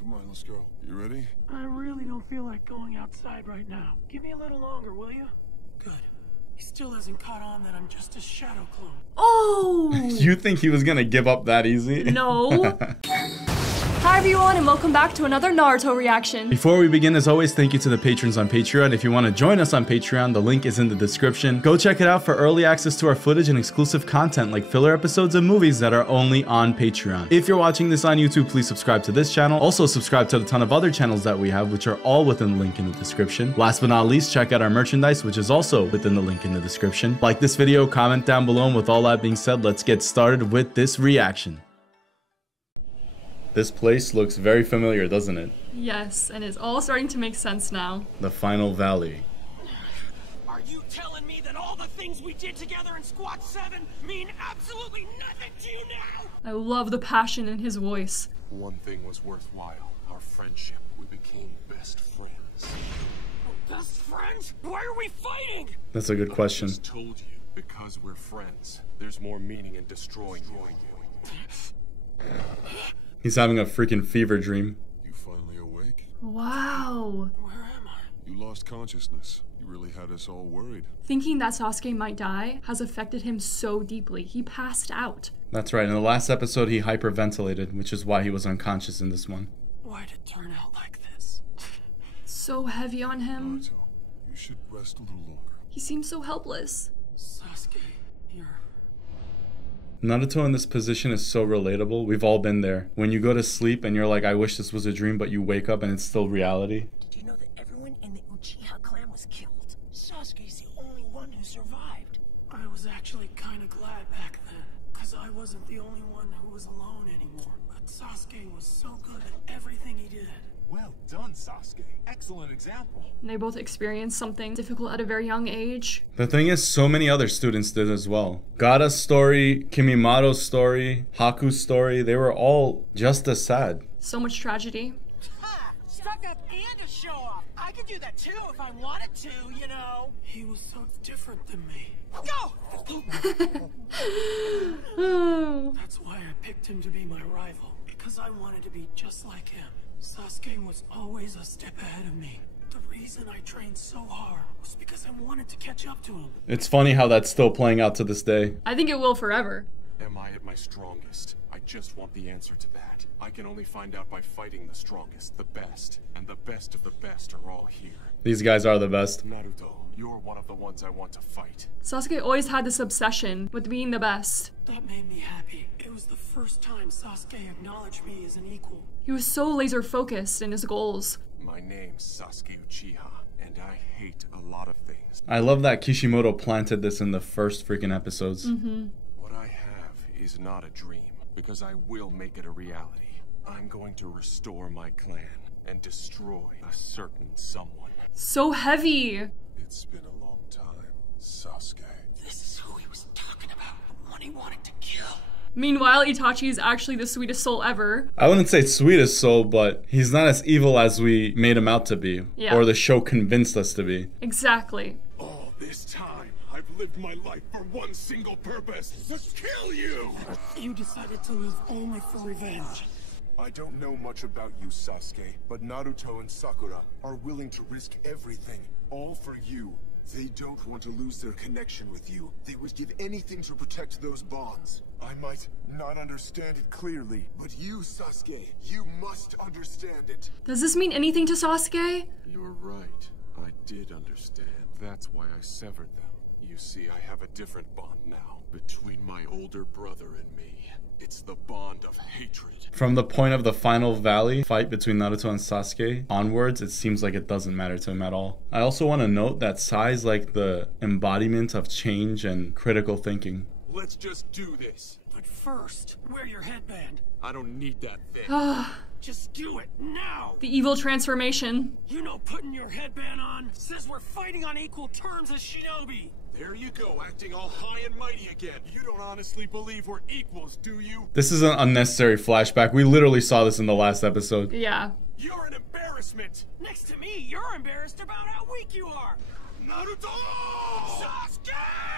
Come on, let's go. You ready? I really don't feel like going outside right now. Give me a little longer, will you? Good. He still hasn't caught on that I'm just a shadow clone. Oh! You think he was gonna give up that easy? No. Hi everyone, and welcome back to another Naruto reaction. Before we begin, as always, thank you to the patrons on Patreon. If you want to join us on Patreon, the link is in the description. Go check it out for early access to our footage and exclusive content like filler episodes of movies that are only on Patreon. If you're watching this on YouTube, please subscribe to this channel. Also subscribe to a ton of other channels that we have, which are all within the link in the description. Last but not least, check out our merchandise, which is also within the link in the description. Like this video, comment down below, and with all that being said, let's get started with this reaction. This place looks very familiar, doesn't it? Yes, and it's all starting to make sense now. The Final Valley. Are you telling me that all the things we did together in Squad 7 mean absolutely nothing to you now? I love the passion in his voice. One thing was worthwhile. Our friendship. We became best friends. Best friends? Why are we fighting? That's a good question. I just told you. Because we're friends. There's more meaning in destroying you. He's having a freaking fever dream. You finally awake? Wow. Where am I? You lost consciousness. You really had us all worried. Thinking that Sasuke might die has affected him so deeply. He passed out. That's right. In the last episode, he hyperventilated, which is why he was unconscious in this one. Why'd it turn out like this? So heavy on him. Naruto, you should rest a little longer. He seems so helpless. Sasuke, you're... Naruto in this position is so relatable. We've all been there. When you go to sleep and you're like, I wish this was a dream, but you wake up and it's still reality. Did you know that everyone in the Uchiha clan was killed? Sasuke's the only one who survived. I was actually kind of glad back then, because I wasn't the only one who was alone anymore. But Sasuke was so good at everything he did. Well done, Sasuke. Excellent example. They both experienced something difficult at a very young age. The thing is, so many other students did as well. Gaara's story, Kimimato's story, Haku's story, they were all just as sad. So much tragedy. Ha! Struck up and a show off. I could do that too if I wanted to, you know. He was so different than me. Go! Oh. That's why I picked him to be my rival, because I wanted to be just like him. Sasuke was always a step ahead of me. The reason I trained so hard was because I wanted to catch up to him. It's funny how that's still playing out to this day. I think it will forever. Am I at my strongest? I just want the answer to that. I can only find out by fighting the strongest, the best. And the best of the best are all here. These guys are the best. Naruto, you're one of the ones I want to fight. Sasuke always had this obsession with being the best. That made me happy. It was the first time Sasuke acknowledged me as an equal. He was so laser focused in his goals. My name's Sasuke Uchiha, and I hate a lot of things. I love that Kishimoto planted this in the first freaking episodes. What I have is not a dream, because I will make it a reality. I'm going to restore my clan and destroy a certain someone. So heavy. It's been a long time, Sasuke. This is who he was talking about, the one he wanted to kill. Meanwhile, Itachi is actually the sweetest soul ever. I wouldn't say sweetest soul, but he's not as evil as we made him out to be. Yeah. Or the show convinced us to be. Exactly. All this time, I've lived my life for one single purpose: to kill you! You decided to live only for revenge. I don't know much about you, Sasuke, but Naruto and Sakura are willing to risk everything, all for you. They don't want to lose their connection with you. They would give anything to protect those bonds. I might not understand it clearly, but you, Sasuke, you must understand it. Does this mean anything to Sasuke? You're right. I did understand. That's why I severed them. You see, I have a different bond now between my older brother and me. It's the bond of hatred. From the point of the Final Valley fight between Naruto and Sasuke onwards, it seems like it doesn't matter to him at all. I also want to note that Sai's like the embodiment of change and critical thinking. Let's just do this. But first, wear your headband. I don't need that thing. Just do it now. The evil transformation. You know, putting your headband on says we're fighting on equal terms as shinobi. There you go, acting all high and mighty again. You don't honestly believe we're equals, do you? This is an unnecessary flashback. We literally saw this in the last episode. Yeah. You're an embarrassment. Next to me, you're embarrassed about how weak you are. Naruto! Sasuke!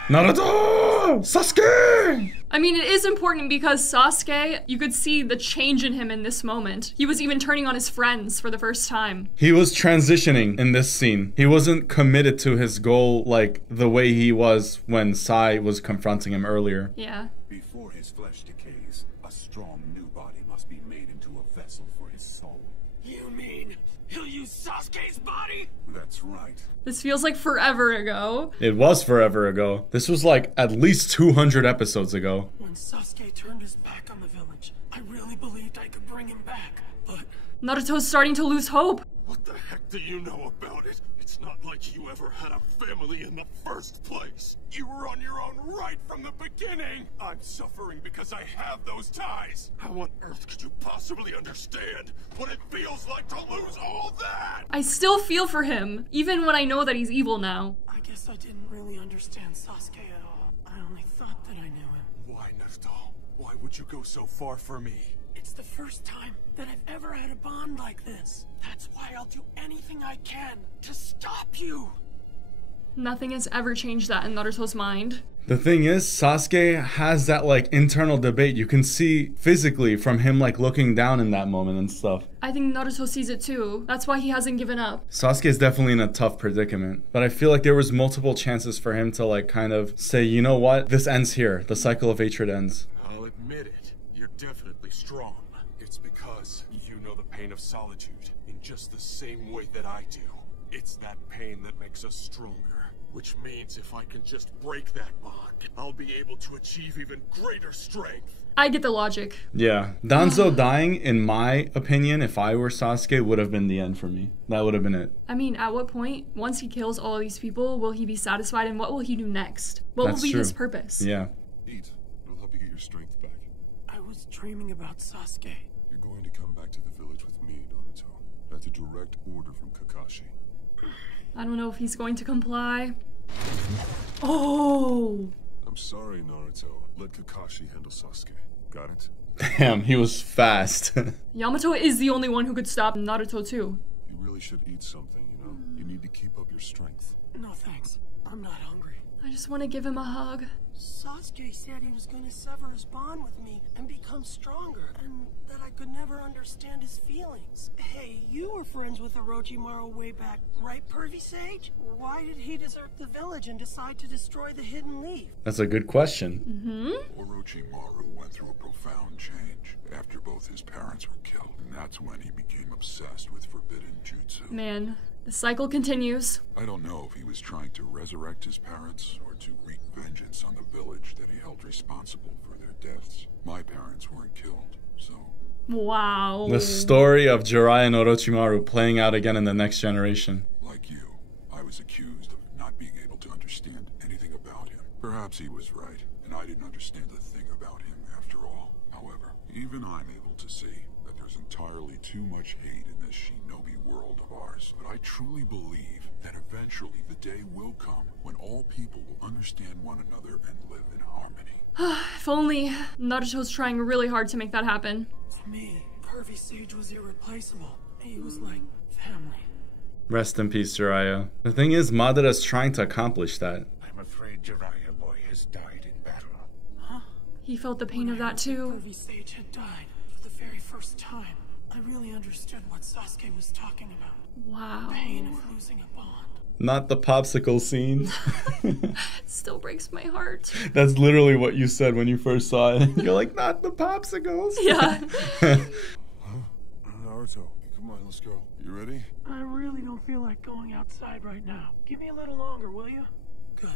Naruto! Sasuke! I mean, it is important because Sasuke, you could see the change in him in this moment. He was even turning on his friends for the first time. He was transitioning in this scene. He wasn't committed to his goal like the way he was when Sai was confronting him earlier. Yeah. Before his flesh decays, a strong new body must be made into a vessel for his soul. You mean he'll use Sasuke's body? That's right. This feels like forever ago. It was forever ago. This was like at least 200 episodes ago. When Sasuke turned his back on the village, I really believed I could bring him back, but... Naruto's starting to lose hope. What the heck do you know about it? It's not like you ever had a family in the first place. You were on your own right from the beginning. I'm suffering because I have those ties. How on earth could you possibly understand what it feels like to lose all that? I still feel for him, even when I know that he's evil now. I guess I didn't really understand Sasuke at all. I only thought that I knew him. Why, Naruto? Why would you go so far for me? It's the first time that I've ever had a bond like this. That's why I'll do anything I can to stop you. Nothing has ever changed that in Naruto's mind. The thing is, Sasuke has that like internal debate. You can see physically from him like looking down in that moment and stuff. I think Naruto sees it too. That's why he hasn't given up. Sasuke is definitely in a tough predicament. But I feel like there was multiple chances for him to like kind of say, you know what? This ends here. The cycle of hatred ends. I'll admit it. You're definitely strong. It's because you know the pain of solitude in just the same way that I do. It's that pain that makes us stronger. Which means if I can just break that bond, I'll be able to achieve even greater strength. I get the logic. Yeah. Danzo dying, in my opinion, if I were Sasuke, would have been the end for me. That would have been it. I mean, at what point, once he kills all of these people, will he be satisfied and what will he do next? What That's will be true. his purpose? Yeah. Eat. It'll help you get your strength back. I was dreaming about Sasuke. You're going to come back to the village with me, Naruto. That's a direct order from Kakashi. I don't know if he's going to comply. Oh! I'm sorry, Naruto. Let Kakashi handle Sasuke. Got it? Damn, he was fast. Yamato is the only one who could stop Naruto too. You really should eat something, you know? You need to keep up your strength. No thanks. I'm not hungry. I just want to give him a hug. Sasuke said he was going to sever his bond with me and become stronger, and that I could never understand his feelings. Hey, you were friends with Orochimaru way back, right, Pervy Sage? Why did he desert the village and decide to destroy the Hidden Leaf? That's a good question. Orochimaru went through a profound change after both his parents were killed, and that's when he became obsessed with forbidden jutsu. Man, the cycle continues. I don't know if he was trying to resurrect his parents or to wreak vengeance on the village that he held responsible for their deaths. My parents weren't killed, so... Wow. The story of Jiraiya and Orochimaru playing out again in the next generation. Like you, I was accused of not being able to understand anything about him. Perhaps he was right, and I didn't understand a thing about him after all. However, even I'm able to see that there's entirely too much hate in this shinobi world of ours. But I truly believe that eventually the day will come when all people will understand one another and live in harmony. If only Naruto's trying really hard to make that happen. For me, Pervy Sage was irreplaceable. He was like family. Rest in peace, Jiraiya. The thing is, Madara's trying to accomplish that. I'm afraid Jiraiya boy has died in battle. He felt the pain of that too. Pervy Sage had died for the very first time. I really understood what Sasuke was talking about. Wow. Pain of losing a bond. Not the popsicle scene. Still breaks my heart. That's literally what you said when you first saw it. You're like, not the popsicles. Yeah. Naruto, come on, let's go. You ready? I really don't feel like going outside right now. Give me a little longer, will you? Good.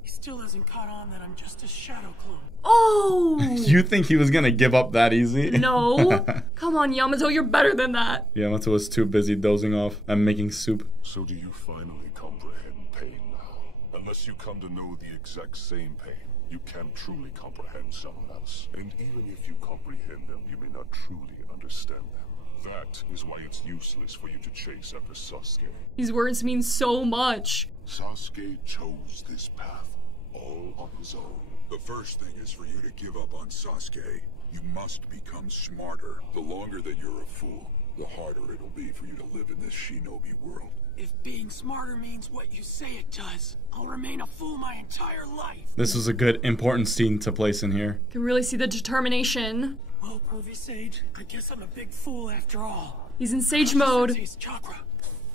He still hasn't caught on that I'm just a shadow clone. Oh! You think he was gonna give up that easy? No. Come on, Yamato, you're better than that. Yamato was too busy dozing off and making soup. So do you finally comprehend pain now? Unless you come to know the exact same pain, you can't truly comprehend someone else. And even if you comprehend them, you may not truly understand them. That is why it's useless for you to chase after Sasuke. These words mean so much. Sasuke chose this path all on his own. The first thing is for you to give up on Sasuke. You must become smarter. The longer that you're a fool, the harder it'll be for you to live in this shinobi world. If being smarter means what you say it does, I'll remain a fool my entire life. This was a good, important scene to place in here. You can really see the determination. Well, Pervy Sage, I guess I'm a big fool after all. He's in sage mode. Sensei's chakra.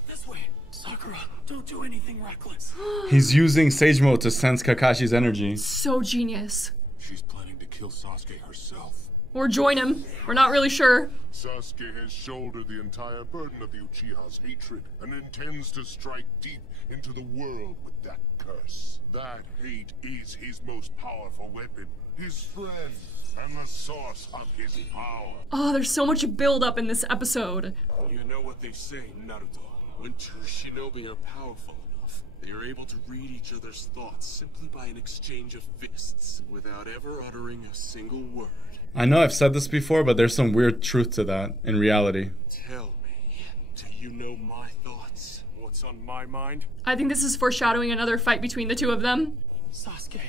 This way. Sakura, don't do anything reckless. He's using sage mode to sense Kakashi's energy. So genius. She's planning to kill Sasuke herself. Or join him. We're not really sure. Sasuke has shouldered the entire burden of the Uchiha's hatred and intends to strike deep into the world with that curse. That hate is his most powerful weapon, his friend, and the source of his power. Oh, there's so much build up in this episode. You know what they say, Naruto. When two shinobi are powerful enough, they are able to read each other's thoughts simply by an exchange of fists, without ever uttering a single word. I know I've said this before, but there's some weird truth to that in reality. Tell me, do you know my thoughts? What's on my mind? I think this is foreshadowing another fight between the two of them. Sasuke,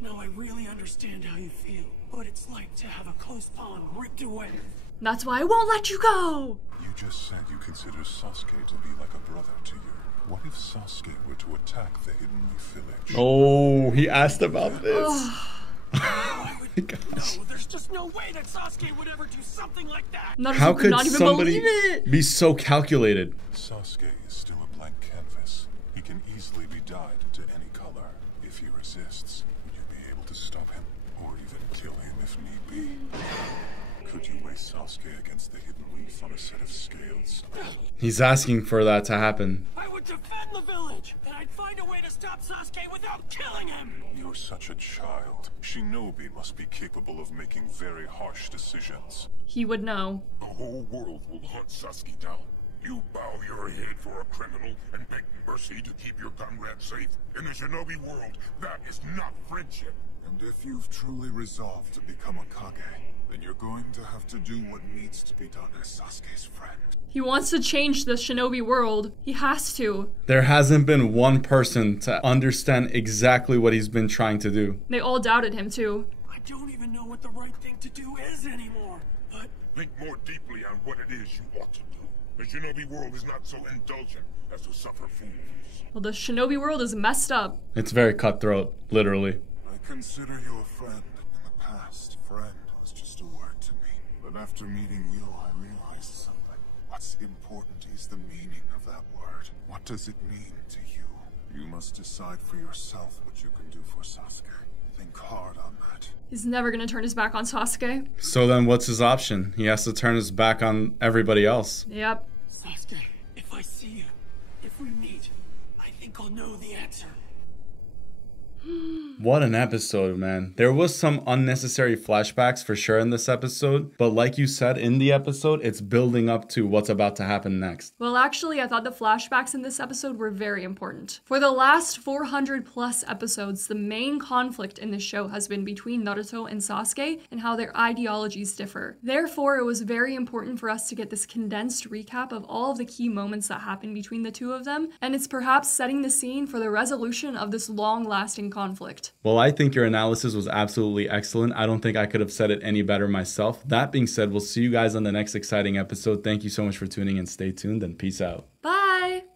now I really understand how you feel, but it's like to have a close pawn ripped away. That's why I won't let you go. You just said you consider Sasuke to be like a brother to you. What if Sasuke were to attack the Hidden Leaf Village? Oh, he asked about this. No, there's just no way that Sasuke would ever do something like that. Naruto How could not even somebody believe it. be so calculated? Sasuke is still a blank canvas. He can easily be dyed to any color. If he resists, would you be able to stop him? Or even kill him if need be? Could you weigh Sasuke against the Hidden Leaf on a set of scales? He's asking for that to happen. I would defend the village, and I'd find a way to stop Sasuke without killing him. You're such a child. Shinobi must be capable of making very harsh decisions. He would know. The whole world will hunt Sasuke down. You bow your head for a criminal and beg mercy to keep your comrade safe? In the Shinobi world, that is not friendship. And if you've truly resolved to become a Kage, then you're going to have to do what needs to be done as Sasuke's friend. He wants to change the shinobi world. He has to. There hasn't been one person to understand exactly what he's been trying to do. They all doubted him too. I don't even know what the right thing to do is anymore, but Think more deeply on what it is you ought to do. The Shinobi world is not so indulgent as to suffer fools. Well, the shinobi world is messed up. It's very cutthroat, literally. I consider you a friend. In the past, friend was just a word to me. But after meeting you, I realized something. What's important is the meaning of that word. What does it mean to you? You must decide for yourself what you can do for Sasuke. Think hard on that. He's never gonna turn his back on Sasuke. So then what's his option? He has to turn his back on everybody else. Yep. Sasuke, if I see you, if we meet, I think I'll know the answer. What an episode, man. There was some unnecessary flashbacks for sure in this episode, but like you said in the episode, it's building up to what's about to happen next. Well, actually, I thought the flashbacks in this episode were very important. For the last 400 plus episodes, the main conflict in the show has been between Naruto and Sasuke and how their ideologies differ. Therefore, it was very important for us to get this condensed recap of all of the key moments that happened between the two of them, and it's perhaps setting the scene for the resolution of this long-lasting conflict. Well, I think your analysis was absolutely excellent. I don't think I could have said it any better myself. That being said, we'll see you guys on the next exciting episode. Thank you so much for tuning in. Stay tuned and peace out. Bye!